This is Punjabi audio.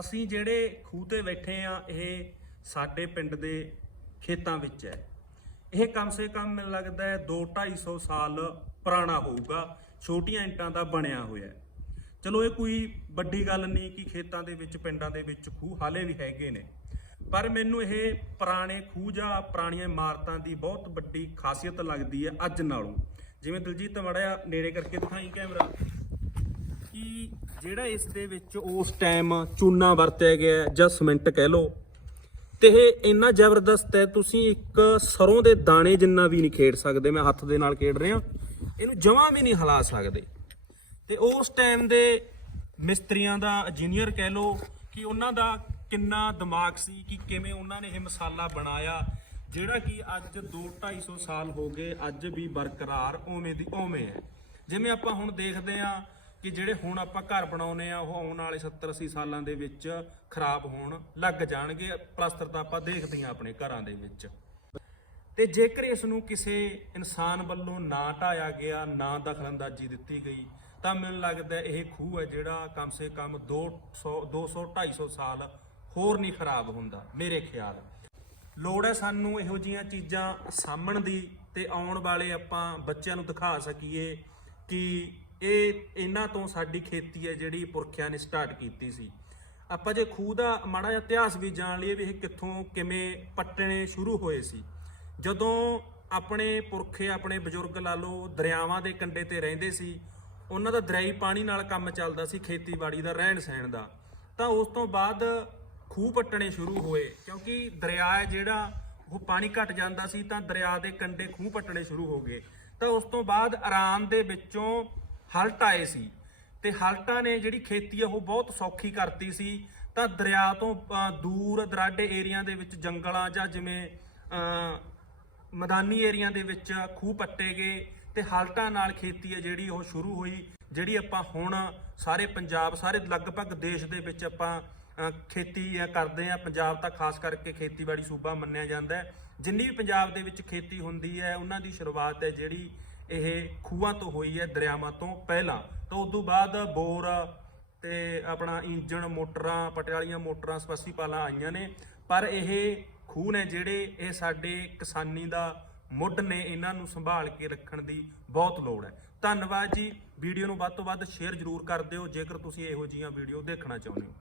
ਅਸੀਂ ਜਿਹੜੇ ਖੂਹ ਤੇ ਬੈਠੇ ਆ, ਇਹ ਸਾਡੇ ਪਿੰਡ ਦੇ ਖੇਤਾਂ ਵਿੱਚ ਹੈ। ਇਹ ਕਮ ਸੇ ਕਮ ਮੈਨੂੰ ਲੱਗਦਾ ਹੈ 2-250 ਸਾਲ ਪੁਰਾਣਾ ਹੋਊਗਾ, ਛੋਟੀਆਂ ਇੰਟਾਂ ਦਾ ਬਣਿਆ ਹੋਇਆ ਹੈ। ਚਲੋ ਇਹ ਕੋਈ ਵੱਡੀ ਗੱਲ ਨਹੀਂ ਕਿ ਖੇਤਾਂ ਦੇ ਵਿੱਚ, ਪਿੰਡਾਂ ਦੇ ਵਿੱਚ ਖੂਹ ਹਾਲੇ ਵੀ ਹੈਗੇ ਨੇ। ਪਰ ਮੈਨੂੰ ਇਹ ਪੁਰਾਣੇ ਖੂਹ ਜਾਂ ਪੁਰਾਣੀਆਂ ਇਮਾਰਤਾਂ ਦੀ ਬਹੁਤ ਵੱਡੀ ਖਾਸੀਅਤ ਲੱਗਦੀ ਹੈ ਅੱਜ ਨਾਲੋਂ। ਜਿਵੇਂ ਦਿਲਜੀਤ ਮੜਿਆ ਨੇੜੇ ਕਰਕੇ ਦਿਖਾਈ ਕੈਮਰਾ। ਕਿ ਜਿਹੜਾ ਇਸ ਦੇ ਵਿੱਚ ਉਸ ਟਾਈਮ ਚੂਨਾ ਵਰਤਿਆ ਗਿਆ ਜਾਂ ਸਿਮੈਂਟ ਕਹਿ ਲਓ, ਤੇ ਇਹ ਇੰਨਾ ਜ਼ਬਰਦਸਤ ਹੈ, ਤੁਸੀਂ ਇੱਕ ਸਰੋਂ ਦੇ ਦਾਣੇ ਜਿੰਨਾ ਵੀ ਨਹੀਂ ਖੇਡ ਸਕਦੇ, ਮੈਂ ਹੱਥ ਦੇ ਨਾਲ ਖੇਡ ਰਿਹਾ, ਇਹਨੂੰ ਜਮਾਂ ਵੀ ਨਹੀਂ ਹਿਲਾ ਸਕਦੇ। ਤੇ ਉਸ ਟਾਈਮ ਦੇ ਮਿਸਤਰੀਆਂ ਦਾ ਇੰਜੀਨੀਅਰ ਕਹਿ ਲਓ, ਕਿ ਉਹਨਾਂ ਦਾ ਕਿੰਨਾ ਦਿਮਾਗ ਸੀ ਕਿ ਕਿਵੇਂ ਉਹਨਾਂ ਨੇ ਇਹ ਮਸਾਲਾ ਬਣਾਇਆ, ਜਿਹੜਾ ਕਿ ਅੱਜ 2-250 ਸਾਲ ਹੋ ਗਏ, ਅੱਜ ਵੀ ਬਰਕਰਾਰ, ਉਵੇਂ ਦੀ ਉਵੇਂ ਹੈ। ਜਿਵੇਂ ਆਪਾਂ ਹੁਣ ਦੇਖਦੇ ਆ ਕਿ ਜਿਹੜੇ ਹੁਣ ਆਪਾਂ ਘਰ ਬਣਾਉਨੇ ਆ, ਉਹ ਆਉਣ ਵਾਲੇ 70-80 ਸਾਲਾਂ ਦੇ ਵਿੱਚ ਖਰਾਬ ਹੋਣ ਲੱਗ ਜਾਣਗੇ, ਪਲਸਤਰ ਤਾਂ ਆਪਾਂ ਦੇਖਦੇ ਆ ਆਪਣੇ ਘਰਾਂ ਦੇ ਵਿੱਚ। ਤੇ ਜੇਕਰ ਇਸ ਨੂੰ ਕਿਸੇ ਇਨਸਾਨ ਵੱਲੋਂ ਨਾ ਢਾਇਆ ਗਿਆ, ਨਾ ਦਖਲਅੰਦਾਜ਼ੀ ਦਿੱਤੀ ਗਈ, ਤਾਂ ਮੈਨੂੰ ਲੱਗਦਾ ਇਹ ਖੂਹ ਹੈ ਜਿਹੜਾ ਕਮ ਸੇ ਕਮ 200 200 250 ਸਾਲ ਹੋਰ ਨਹੀਂ ਖਰਾਬ ਹੁੰਦਾ, ਮੇਰੇ ਖਿਆਲ। ਲੋੜ ਹੈ ਸਾਨੂੰ ਇਹੋ ਜੀਆਂ ਚੀਜ਼ਾਂ ਸਾਂਭਣ ਦੀ ਤੇ ਆਉਣ ਵਾਲੇ ਆਪਾਂ ਬੱਚਿਆਂ ਨੂੰ ਦਿਖਾ ਸਕੀਏ ਕਿ ਇਹ ਇਹਨਾਂ ਤੋਂ ਸਾਡੀ ਖੇਤੀ ਹੈ ਜਿਹੜੀ ਪੁਰਖਿਆਂ ਨੇ ਸਟਾਰਟ ਕੀਤੀ ਸੀ। ਆਪਾਂ ਜੇ ਖੂਹ ਦਾ ਮਾੜਾ ਜਿਹਾ ਇਤਿਹਾਸ ਵੀ ਜਾਣ ਲਈਏ ਵੀ ਇਹ ਕਿੱਥੋਂ ਕਿਵੇਂ ਪੱਟਣੇ ਸ਼ੁਰੂ ਹੋਏ ਸੀ। ਜਦੋਂ ਆਪਣੇ ਪੁਰਖੇ, ਆਪਣੇ ਬਜ਼ੁਰਗ ਲਾ ਲਓ, ਦਰਿਆਵਾਂ ਦੇ ਕੰਢੇ ਤੇ ਰਹਿੰਦੇ ਸੀ, ਉਹਨਾਂ ਦਾ ਦਰਿਆਈ ਪਾਣੀ ਨਾਲ ਕੰਮ ਚੱਲਦਾ ਸੀ ਖੇਤੀਬਾੜੀ ਦਾ, ਰਹਿਣ ਸਹਿਣ ਦਾ। ਤਾਂ ਉਸ ਤੋਂ ਬਾਅਦ ਖੂਹ ਪੱਟਣੇ ਸ਼ੁਰੂ ਹੋਏ, ਕਿਉਂਕਿ ਦਰਿਆ ਹੈ ਜਿਹੜਾ, ਉਹ ਪਾਣੀ ਘਟ ਜਾਂਦਾ ਸੀ ਤਾਂ ਦਰਿਆ ਦੇ ਕੰਢੇ ਖੂਹ ਪੱਟਣੇ ਸ਼ੁਰੂ ਹੋ ਗਏ। ਤਾਂ ਉਸ ਤੋਂ ਬਾਅਦ ਆਰਾਮ ਦੇ ਵਿੱਚੋਂ ਹਲਟ ਆਏ ਸੀ ਤੇ ਹਲਟਾਂ ਨੇ ਜਿਹੜੀ ਖੇਤੀ ਆ ਉਹ ਬਹੁਤ ਸੌਖੀ ਕਰਤੀ ਸੀ। ਤਾਂ ਦਰਿਆ ਤੋਂ ਦੂਰ ਦਰਾਡੇ ਏਰੀਆ ਦੇ ਵਿੱਚ ਜੰਗਲਾਂ ਜਾਂ ਜਿਵੇਂ ਮੈਦਾਨੀ ਏਰੀਆ ਦੇ ਵਿੱਚ ਖੂਹ ਪੱਟੇ ਗਏ ਤੇ ਹਲਟਾਂ ਨਾਲ ਖੇਤੀ ਹੈ ਜਿਹੜੀ ਉਹ ਸ਼ੁਰੂ ਹੋਈ, ਜਿਹੜੀ ਆਪਾਂ ਹੁਣ ਸਾਰੇ ਪੰਜਾਬ, ਸਾਰੇ ਲਗਭਗ ਦੇਸ਼ ਦੇ ਵਿੱਚ ਆਪਾਂ ਖੇਤੀ ਕਰਦੇ ਆ। ਪੰਜਾਬ ਤਾਂ ਖਾਸ ਕਰਕੇ ਖੇਤੀਬਾੜੀ ਸੂਬਾ ਮੰਨਿਆ ਜਾਂਦਾ ਹੈ। ਜਿੰਨੀ ਵੀ ਪੰਜਾਬ ਦੇ ਵਿੱਚ ਖੇਤੀ ਹੁੰਦੀ ਹੈ, ਉਹਨਾਂ ਦੀ ਸ਼ੁਰੂਆਤ ਹੈ ਜਿਹੜੀ ਇਹ ਖੂਹਾਂ ਤੋਂ ਹੋਈ ਹੈ, ਦਰਿਆਵਾਂ ਤੋਂ ਪਹਿਲਾਂ। ਤਾਂ ਉਸ ਤੋਂ ਬਾਅਦ ਬੋਰ ਤੇ ਆਪਣਾ ਇੰਜਣ ਮੋਟਰਾਂ, ਪਟਿਆਲੀਆਂ ਮੋਟਰਾਂ ਸਪਸੀਪਾਲਾਂ ਆਈਆਂ ਨੇ। ਪਰ ਇਹ ਖੂਹ ਨੇ ਜਿਹੜੇ ਇਹ ਸਾਡੇ ਕਿਸਾਨੀ ਦਾ ਮੁੱਢ ਨੇ, ਇਹਨਾਂ ਨੂੰ ਸੰਭਾਲ ਕੇ ਰੱਖਣ ਦੀ ਬਹੁਤ ਲੋੜ ਹੈ। ਧੰਨਵਾਦ ਜੀ। ਵੀਡੀਓ ਨੂੰ ਵੱਧ ਤੋਂ ਵੱਧ ਸ਼ੇਅਰ ਜ਼ਰੂਰ ਕਰ ਦਿਓ, ਜੇਕਰ ਤੁਸੀਂ ਇਹੋ ਜਿਹੀਆਂ ਵੀਡੀਓ ਦੇਖਣਾ ਚਾਹੁੰਦੇ ਹੋ।